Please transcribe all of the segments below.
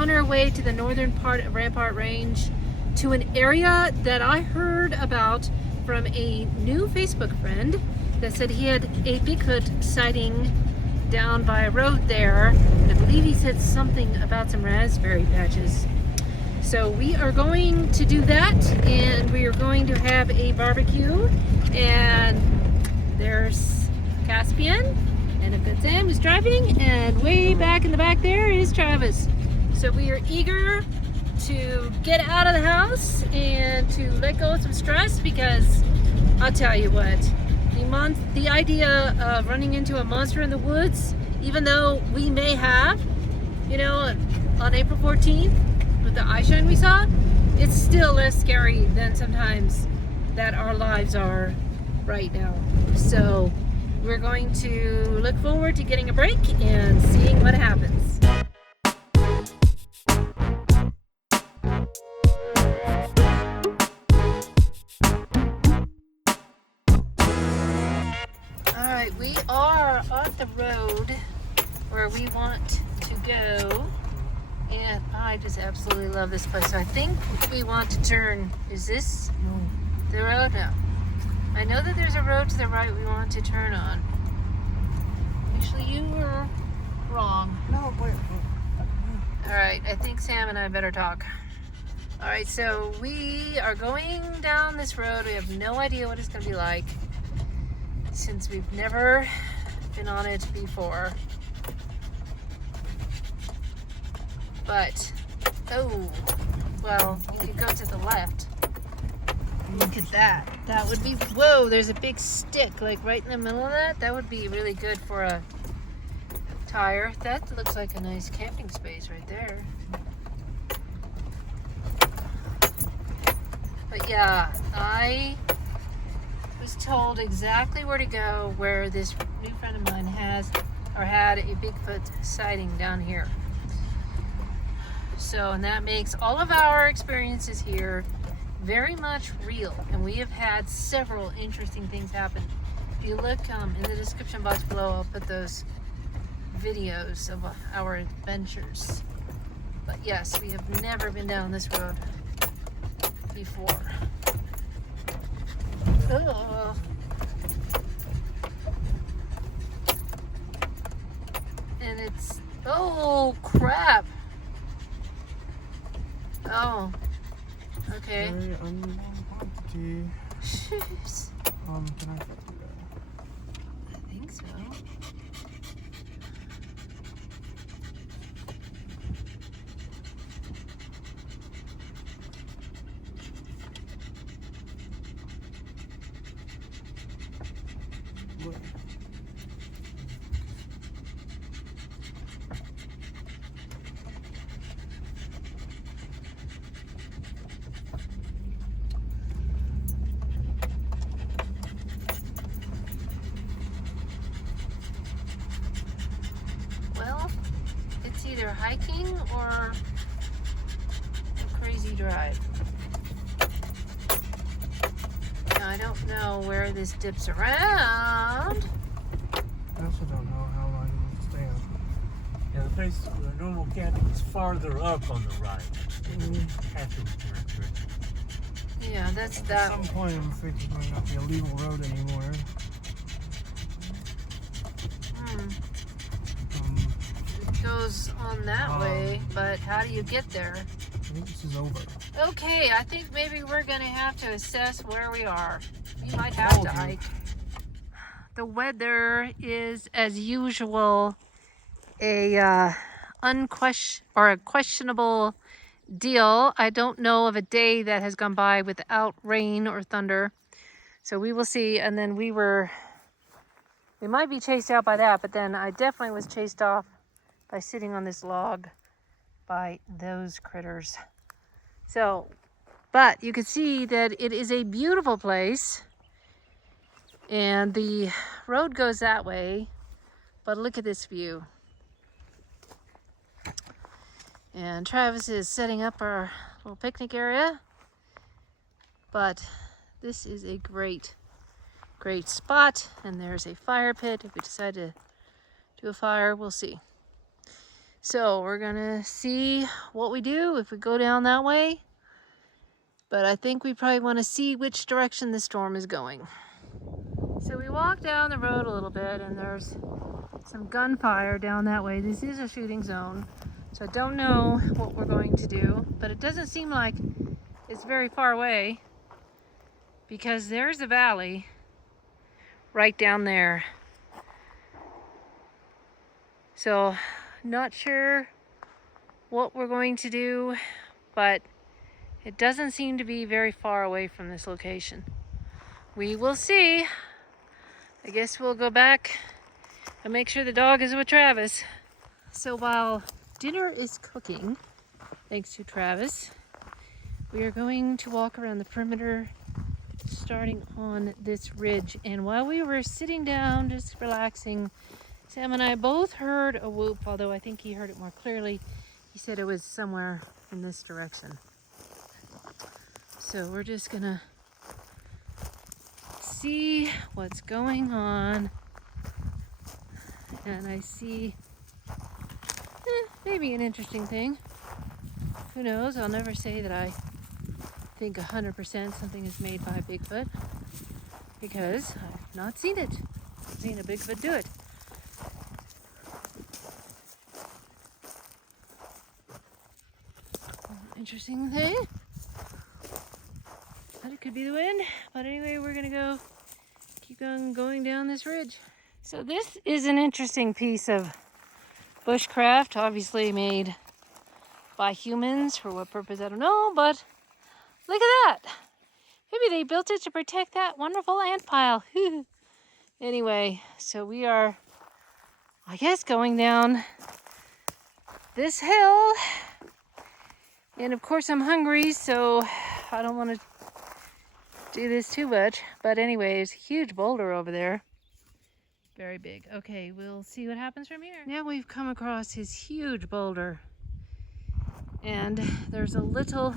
on our way to the northern part of Rampart Range, to an area that I heard about from a new Facebook friend that said he had a Bigfoot sighting down by a road there. And I believe he said something about some raspberry patches. So we are going to do that, and we are going to have a barbecue. And there's Caspian and a good Sam who's driving, and way back in the back there is Travis. So we are eager to get out of the house and to let go of some stress, because I'll tell you what, the idea of running into a monster in the woods, even though we may have, you know, on April 14th with the eye shine we saw, it's still less scary than sometimes that our lives are right now. So we're going to look forward to getting a break and seeing what happens. Alright, we are on the road where we want to go, and I just absolutely love this place. So I think we want to turn. Is this the road? No. I know that there's a road to the right we want to turn on. Actually, you were wrong. No, wait. Alright, I think Sam and I better talk. Alright, so we are going down this road. We have no idea what it's going to be like, since we've never been on it before. But, oh, well, you could go to the left. Look at that. That would be, whoa, there's a big stick, like right in the middle of that. That would be really good for a tire. That looks like a nice camping space right there. But yeah, I was told exactly where to go, where this new friend of mine has, or had, a Bigfoot sighting down here. So, and that makes all of our experiences here very much real, and we have had several interesting things happen. If you look in the description box below, I'll put those videos of our adventures. But yes, we have never been down this road before. Ugh. And it's, oh crap. Oh, okay. Very unusual quantity. Jeez. Can I do that? I think so. What? Well, it's either hiking or a crazy drive. Now, I don't know where this dips around. I also don't know how long it will stand. Yeah, the place where normal camping is farther up on the right. Camping directory. Yeah, that's At that. some point, I'm thinking it might not be a legal road anymore. It goes on that way, but how do you get there? I think this is over. Okay, I think maybe we're gonna have to assess where we are. We might have to hike. The weather is, as usual, a questionable deal. I don't know of a day that has gone by without rain or thunder, so we will see. And then we might be chased out by that, but then I definitely was chased off by sitting on this log by those critters. So, but you can see that it is a beautiful place, and the road goes that way, but look at this view. And Travis is setting up our little picnic area, but this is a great spot, and there's a fire pit. If we decide to do a fire, we'll see. So we're gonna see what we do if we go down that way. But I think we probably want to see which direction the storm is going. So we walk down the road a little bit and there's some gunfire down that way. This is a shooting zone. So I don't know what we're going to do, but it doesn't seem like it's very far away because there's a valley right down there. So not sure what we're going to do, but it doesn't seem to be very far away from this location. We will see. I guess we'll go back and make sure the dog is with Travis. So while dinner is cooking, thanks to Travis, we are going to walk around the perimeter starting on this ridge. And while we were sitting down, just relaxing, Sam and I both heard a whoop, although I think he heard it more clearly. He said it was somewhere in this direction. So we're just gonna see what's going on. And I see maybe an interesting thing. Who knows? I'll never say that I think 100% something is made by Bigfoot because I've not seen it. I've seen a Bigfoot do it. Interesting thing. But it could be the wind. But anyway, we're gonna keep on going down this ridge. So this is an interesting piece of bushcraft, obviously made by humans. For what purpose, I don't know, but look at that. Maybe they built it to protect that wonderful ant pile. Anyway, so we are, I guess, going down this hill. And of course I'm hungry, so I don't want to do this too much. But anyway, there's a huge boulder over there. Very big. Okay, we'll see what happens from here. Now we've come across his huge boulder. And there's a little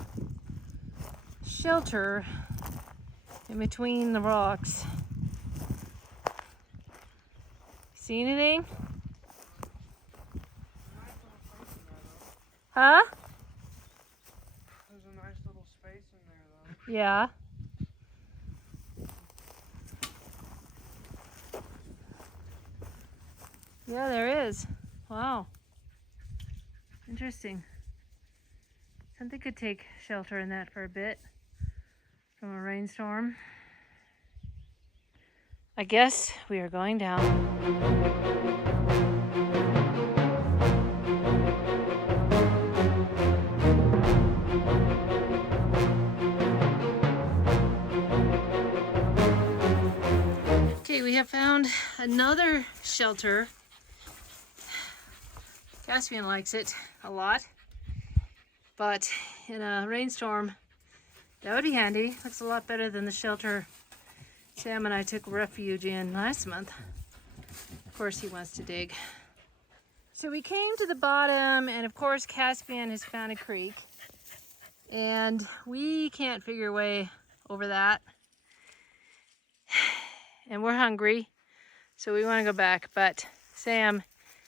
shelter in between the rocks. See anything? Huh? There's a nice little space in there, though. Yeah. Yeah, there is. Wow. Interesting. Something could take shelter in that for a bit from a rainstorm. I guess we are going down. Okay, we have found another shelter. Caspian likes it a lot, but in a rainstorm, that would be handy. Looks a lot better than the shelter Sam and I took refuge in last month. Of course, he wants to dig. So we came to the bottom, and of course, Caspian has found a creek, and we can't figure a way over that. And we're hungry, so we want to go back, but Sam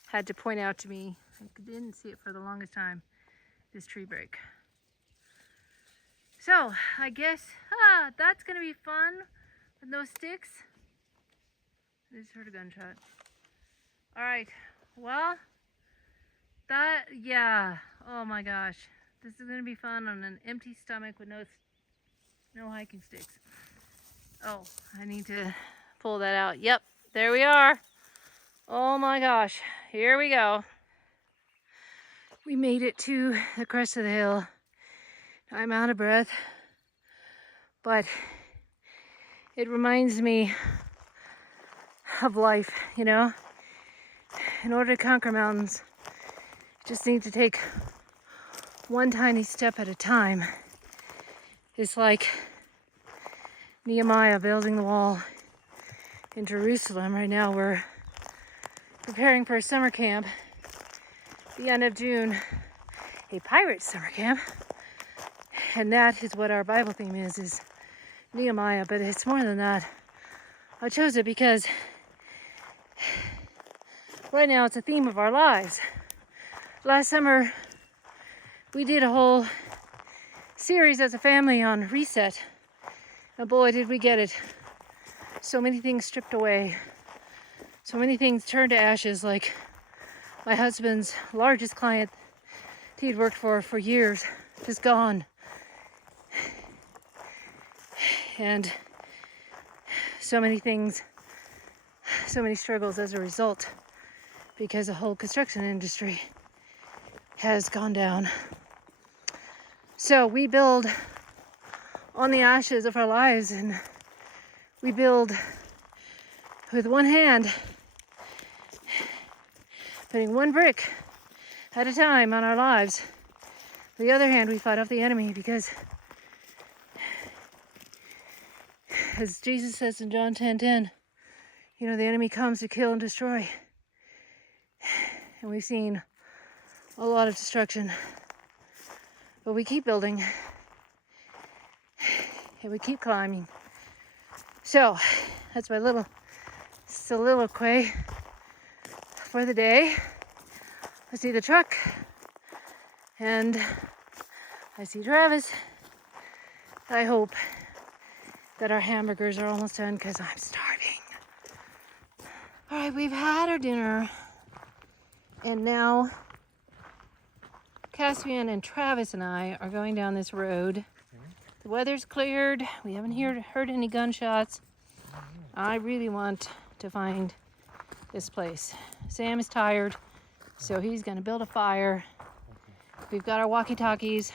had to point out to me, I didn't see it for the longest time, this tree break. So I guess that's gonna be fun with no sticks. I just heard a gunshot. All right, well, yeah, oh my gosh, this is gonna be fun on an empty stomach with no hiking sticks. Oh, I need to pull that out. Yep, there we are. Oh my gosh, here we go. We made it to the crest of the hill. I'm out of breath, but it reminds me of life, you know? In order to conquer mountains, you just need to take one tiny step at a time. It's like Nehemiah building the wall in Jerusalem. Right now we're preparing for a summer camp, the end of June, a pirate summer camp. And that is what our Bible theme is Nehemiah, but it's more than that. I chose it because right now it's a theme of our lives. last summer we did a whole series as a family on reset. And boy, did we get it. So many things stripped away. So many things turned to ashes, like my husband's largest client he'd worked for years, just gone. And so many things, so many struggles as a result, because the whole construction industry has gone down. So we build on the ashes of our lives, and we build with one hand, putting one brick at a time on our lives. The other hand, we fight off the enemy, because as Jesus says in John 10:10, you know, the enemy comes to kill and destroy. And we've seen a lot of destruction. But we keep building. And we keep climbing. So, that's my little soliloquy for the day. I see the truck. And I see Travis. I hope that our hamburgers are almost done, because I'm starving. All right, we've had our dinner. And now Caspian and Travis and I are going down this road. The weather's cleared. We haven't heard any gunshots. I really want to find this place. Sam is tired, so he's going to build a fire. We've got our walkie-talkies.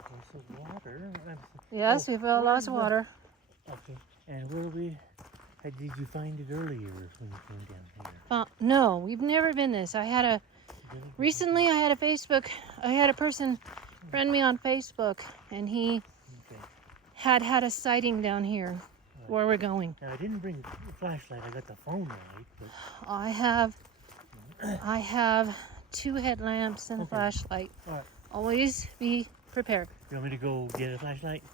Lots of water. Yes, we've got lots of water. Okay. And did you find it earlier when you came down here? No, we've never been this. Recently I had a person friend me on Facebook, and he had a sighting down here where we're going. Now, I didn't bring a flashlight. I got the phone light, but I have 2 headlamps and a flashlight. All right. Always be prepared. You want me to go get a flashlight?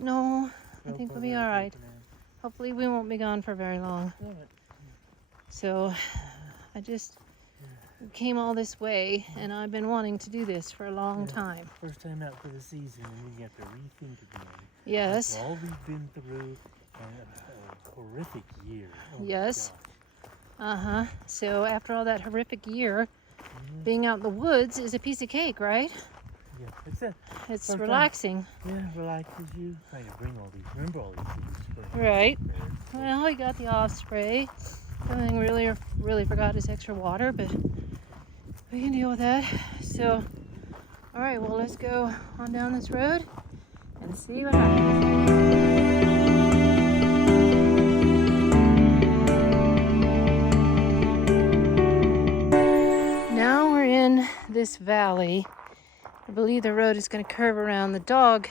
No, I think we'll be all right. Hopefully we won't be gone for very long. So I just came all this way, and I've been wanting to do this for a long time. First time out for the season, and we have to rethink again. Yes. After all we've been through, a horrific year. Oh yes. So after all that horrific year, being out in the woods is a piece of cake, right? Yeah, it's relaxing. Yeah, relaxes you. Trying to remember all these things. Right. Well, we got the off spray. The only thing really forgot is extra water, but we can deal with that. So, all right, well, let's go on down this road and see what happens. Now we're in this valley. I believe the road is going to curve around. The dog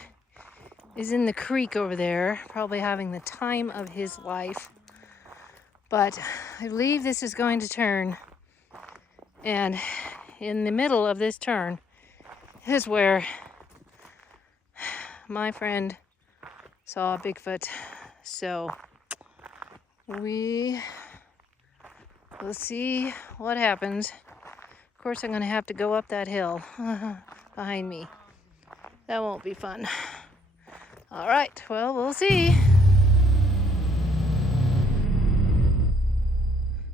is in the creek over there, probably having the time of his life. But I believe this is going to turn. And in the middle of this turn is where my friend saw a Bigfoot. So we will see what happens. Of course, I'm going to have to go up that hill behind me. That won't be fun. All right, well, we'll see.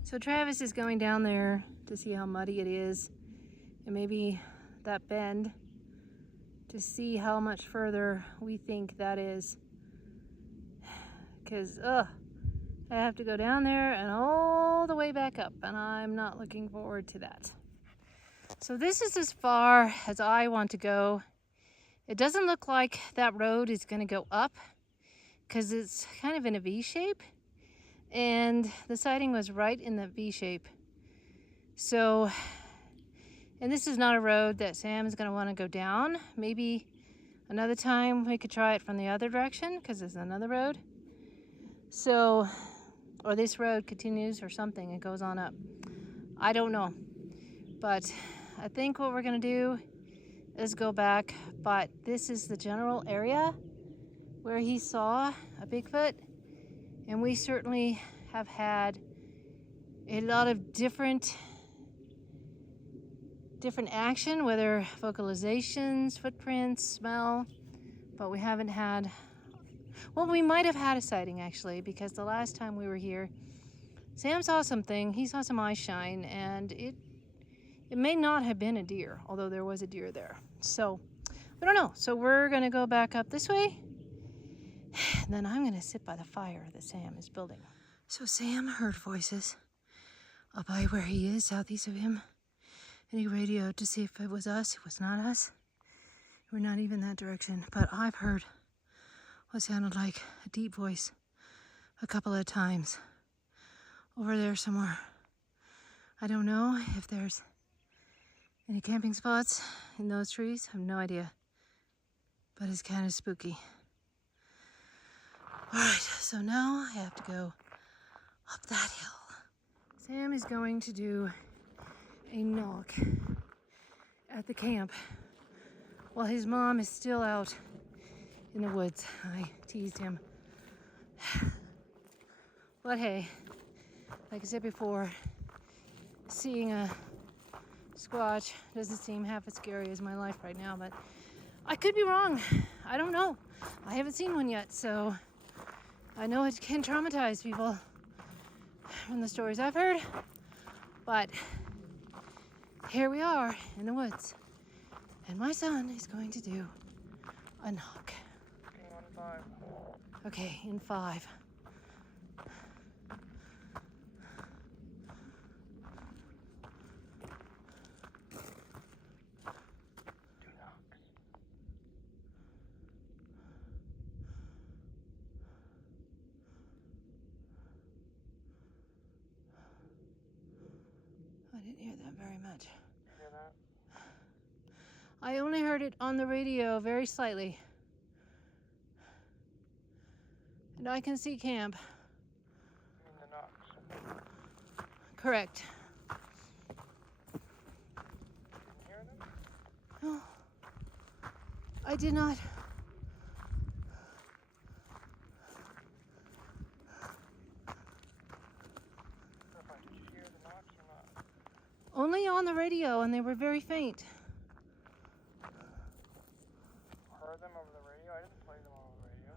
So Travis is going down there to see how muddy it is, and maybe that bend, to see how much further we think that is. Because, I have to go down there and all the way back up, and I'm not looking forward to that. So this is as far as I want to go. It doesn't look like that road is going to go up, because it's kind of in a V shape, and the sighting was right in the V shape. So, and this is not a road that Sam is going to want to go down. Maybe another time we could try it from the other direction, because there's another road. So, or this road continues or something, it goes on up. I don't know. But I think what we're going to do is go back. But this is the general area where he saw a Bigfoot. And we certainly have had a lot of different different action, whether vocalizations, footprints, smell, but we haven't had, well, we might have had a sighting actually, because the last time we were here, Sam saw something. He saw some eye shine, and it may not have been a deer, although there was a deer there. So we don't know. So we're gonna go back up this way, and then I'm gonna sit by the fire that Sam is building. So Sam heard voices up by where he is, southeast of him, and he radioed to see if it was us. It was not us. We're not even that direction, but I've heard what sounded like a deep voice a couple of times over there somewhere. I don't know if there's any camping spots in those trees. I have no idea, but it's kind of spooky. All right, so now I have to go up that hill. Sam is going to do a knock at the camp while his mom is still out in the woods. I teased him. But hey, like I said before, seeing a Squatch doesn't seem half as scary as my life right now, but I could be wrong. I don't know. I haven't seen one yet, so I know it can traumatize people from the stories I've heard, but here we are in the woods, and my son is going to do a knock. Okay, in 5. I didn't hear that very much. Hear that? I only heard it on the radio very slightly. And I can see camp. You mean the knocks? Correct. Can you hear them? No, I did not. Did you hear the knocks or not? Only on the radio, and they were very faint. Heard them over the radio? I didn't play them over the radio.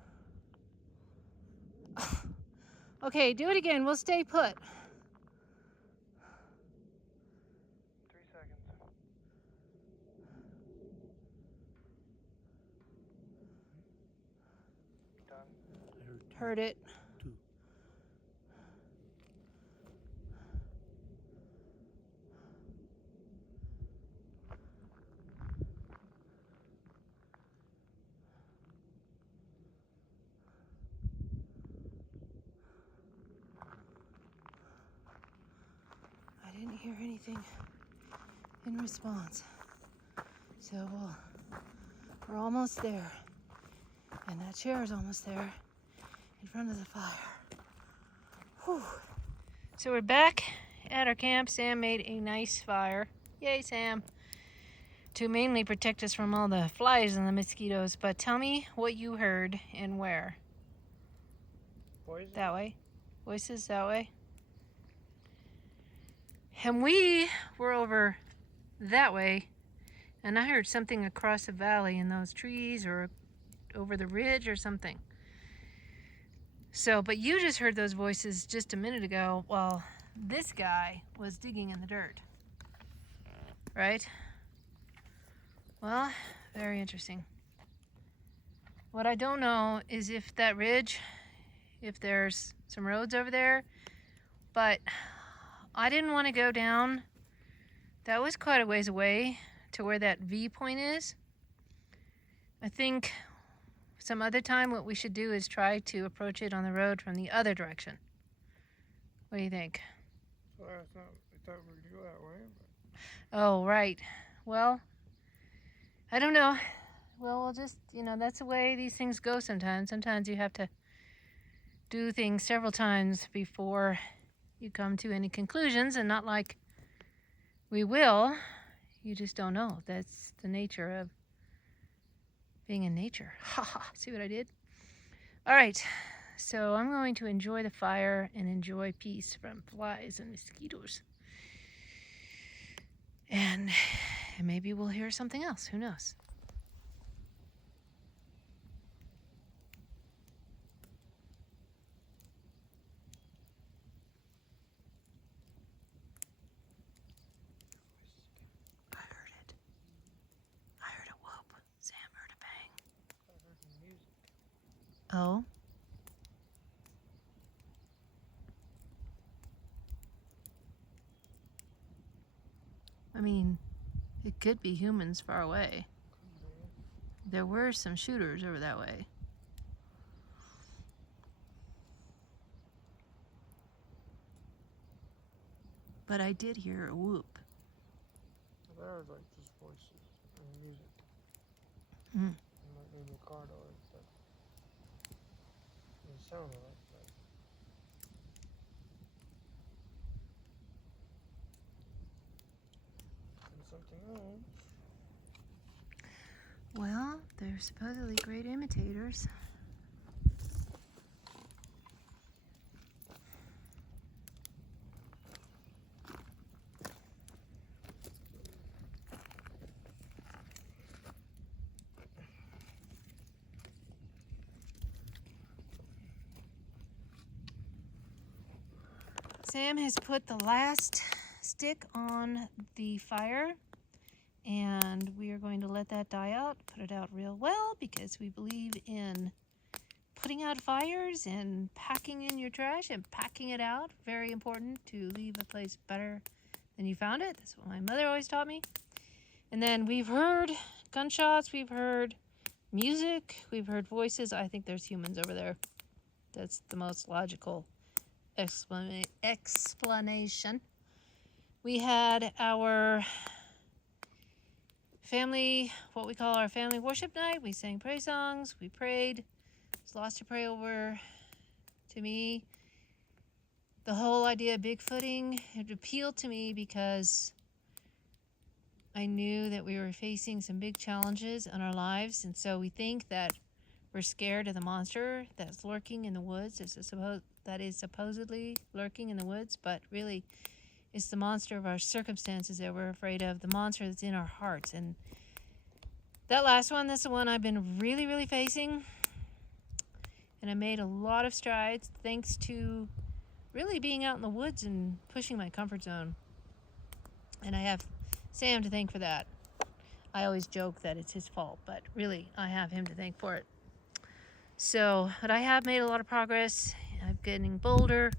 Okay, do it again. We'll stay put. 3 seconds. Done. Heard it. 2. I didn't hear anything in response. So we're almost there. And that chair is almost there in front of the fire. Whew. So we're back at our camp. Sam made a nice fire. Yay, Sam. To mainly protect us from all the flies and the mosquitoes. But tell me what you heard and where. Boys? That way. Voices that way. And we were over that way, and I heard something across the valley in those trees or over the ridge or something. So, but you just heard those voices just a minute ago while this guy was digging in the dirt. Right? Well, very interesting. What I don't know is if that ridge, if there's some roads over there, but I didn't want to go down. That was quite a ways away to where that V point is. I think some other time what we should do is try to approach it on the road from the other direction. What do you think? Well, I thought we'd go that way. But... Oh, right. Well, I don't know. Well, we'll just, that's the way these things go sometimes. Sometimes you have to do things several times before you come to any conclusions, and not like we will. You just don't know. That's the nature of being in nature. Ha ha. See what I did? All right. So I'm going to enjoy the fire and enjoy peace from flies and mosquitoes. And And maybe we'll hear something else. Who knows? I heard it. I heard a whoop. Sam heard a bang. I heard some music. Oh? I mean, it could be humans far away. There were some shooters over that way. But I did hear a whoop. There was like just voices and music. Hmm. And like maybe a car noise, but it sounded like that. And something else. Well, they're supposedly great imitators. Sam has put the last stick on the fire, and we are going to let that die out, put it out real well, because we believe in putting out fires and packing in your trash and packing it out. Very important to leave a place better than you found it. That's what my mother always taught me. And then we've heard gunshots, we've heard music, we've heard voices. I think there's humans over there. That's the most logical explanation. We had our family, what we call our family worship night. We sang praise songs, we prayed. There's lots to pray over. To me, the whole idea of Bigfooting, it appealed to me because I knew that we were facing some big challenges in our lives, and so we think that we're scared of the monster that's lurking in the woods, that is supposedly lurking in the woods, but really it's the monster of our circumstances that we're afraid of, the monster that's in our hearts. And that last one, that's the one I've been really, really facing. And I made a lot of strides thanks to really being out in the woods and pushing my comfort zone. And I have Sam to thank for that. I always joke that it's his fault, but really I have him to thank for it. So, but I have made a lot of progress. I'm getting bolder,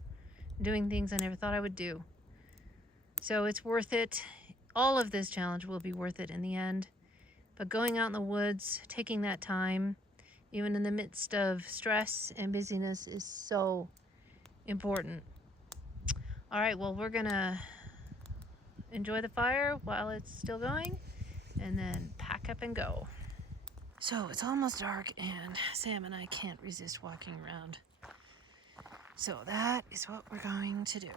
doing things I never thought I would do. So it's worth it. All of this challenge will be worth it in the end. But going out in the woods, taking that time, even in the midst of stress and busyness, is so important. All right, well, we're gonna enjoy the fire while it's still going and then pack up and go. So it's almost dark and Sam and I can't resist walking around. So that is what we're going to do.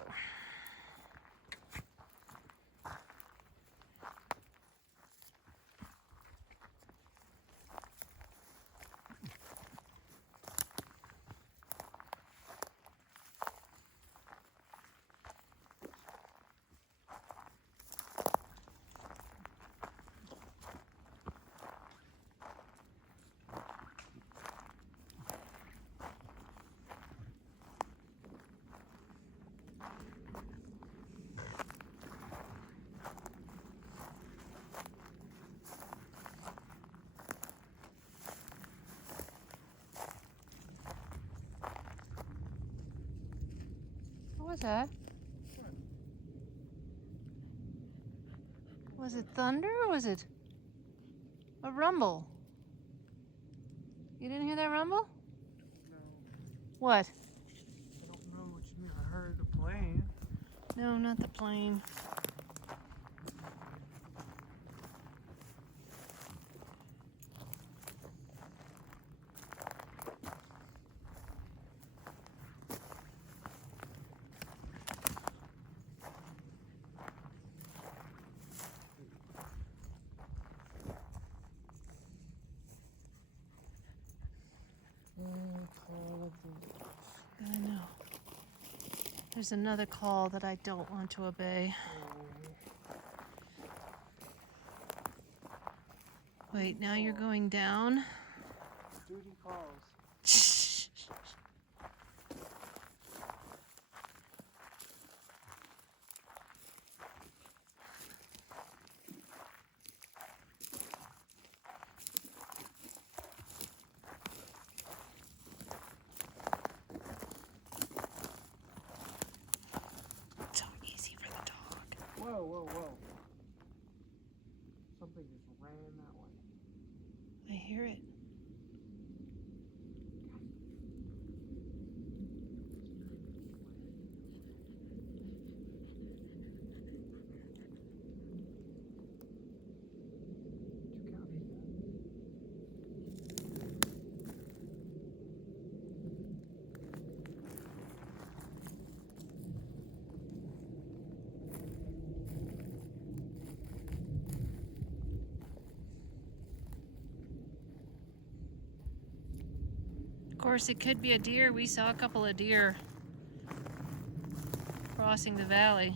What was that? Was it thunder or was it a rumble? You didn't hear that rumble? No. What? I don't know what you mean. I heard the plane. No, not the plane. Call of the Wolf. I know. There's another call that I don't want to obey. Wait, now you're going down. Duty calls. So easy for the dog. Whoa, whoa, whoa. Something just ran that way. I hear it. Of course, it could be a deer. We saw a couple of deer crossing the valley.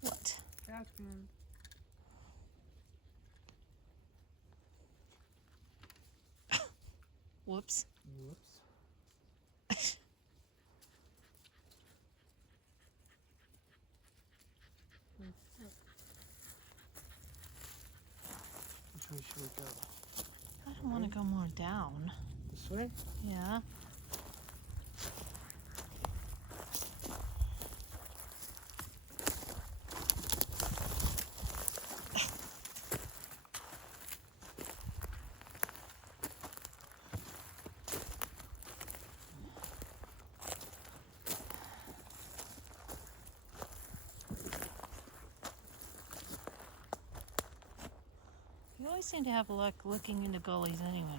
What? Caspian. Whoops. Whoops. Which way should we go? I don't want to go more down. This way? Yeah. You always seem to have luck looking into gullies anyway.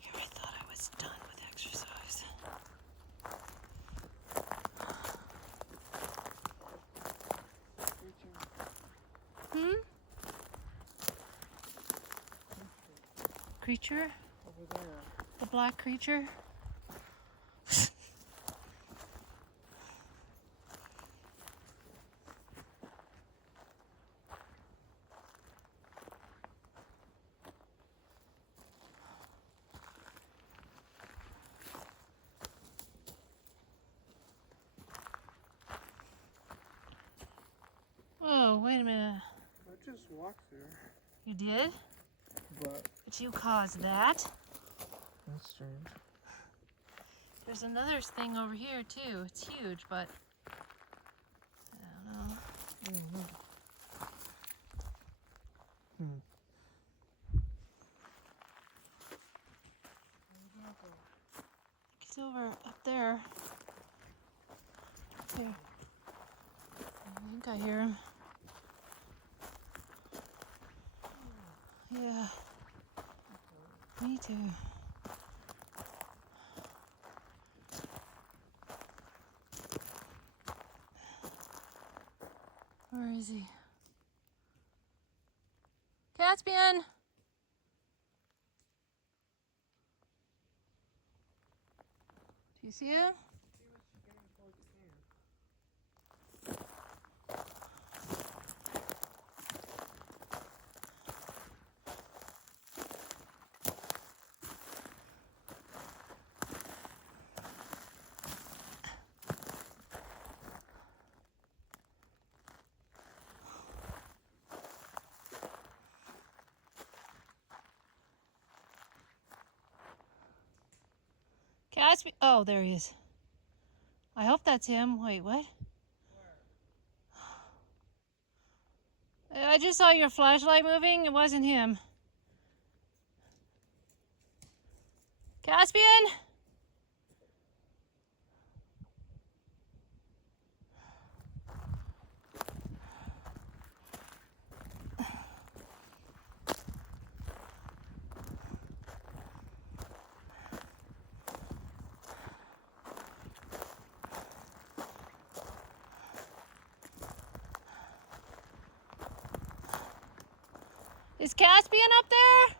You ever thought I was done with exercise? Hmm? Creature? Over there. The black creature? Oh, wait a minute. I just walked there. You did? But But you caused that? that's strange. There's another thing over here too. It's huge, but I don't know. Hmm. He's over up there. Here. I think I hear him. Yeah. Me too. Where is he? Caspian! Do you see him? Caspian! Oh, there he is. I hope that's him. Wait, what? I just saw your flashlight moving. It wasn't him. Caspian? Is Caspian up there?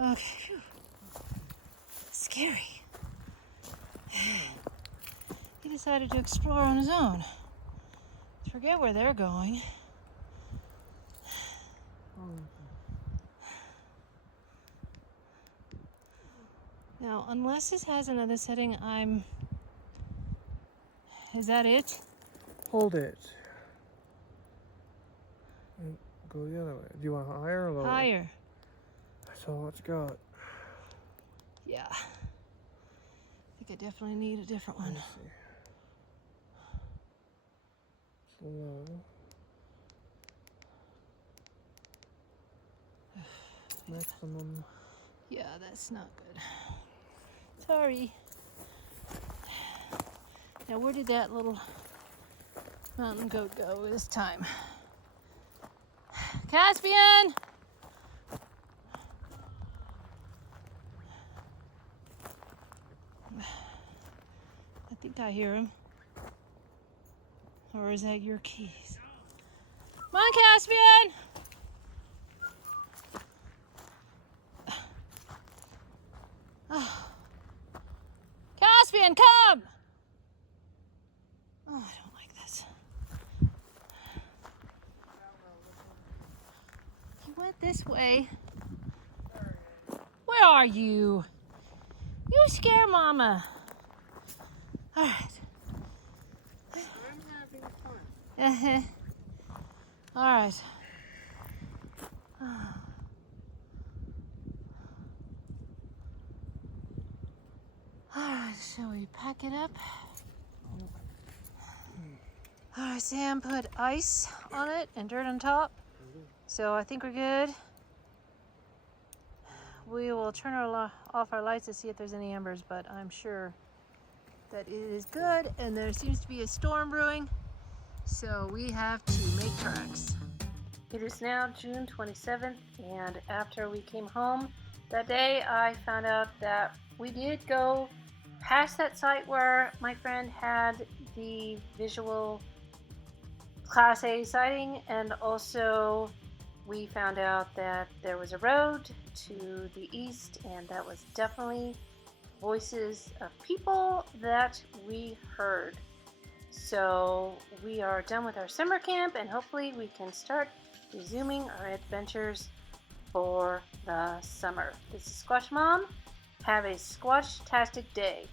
Okay. Phew. Scary. He decided to explore on his own. Forget where they're going. Now, unless this has another setting, Is that it? Hold it. Go the other way. Do you want higher or lower? Higher. That's all it's got. Yeah. I think I definitely need a different one. Let's see. Slow. Maximum. Yeah, that's not good. Sorry. Now, where did that little mountain goat go this time? Caspian! I think I hear him. Or is that your keys? Come on, Caspian! Oh. Caspian, come! Oh, I don't like this. He went this way. Where are you? You scare Mama. All right. I'm having fun. Uh-huh. All right. All right, shall we pack it up? All right, Sam put ice on it and dirt on top. So I think we're good. We will turn off our lights to see if there's any embers, but I'm sure that it is good, and there seems to be a storm brewing, so we have to make tracks. It is now June 27th, and after we came home that day, I found out that we did go past that site where my friend had the visual Class A sighting, and also we found out that there was a road to the east, and that was definitely voices of people that we heard. So we are done with our summer camp, and hopefully we can start resuming our adventures for the summer. This is Sasquatch Mom. Have a squatch-tastic day.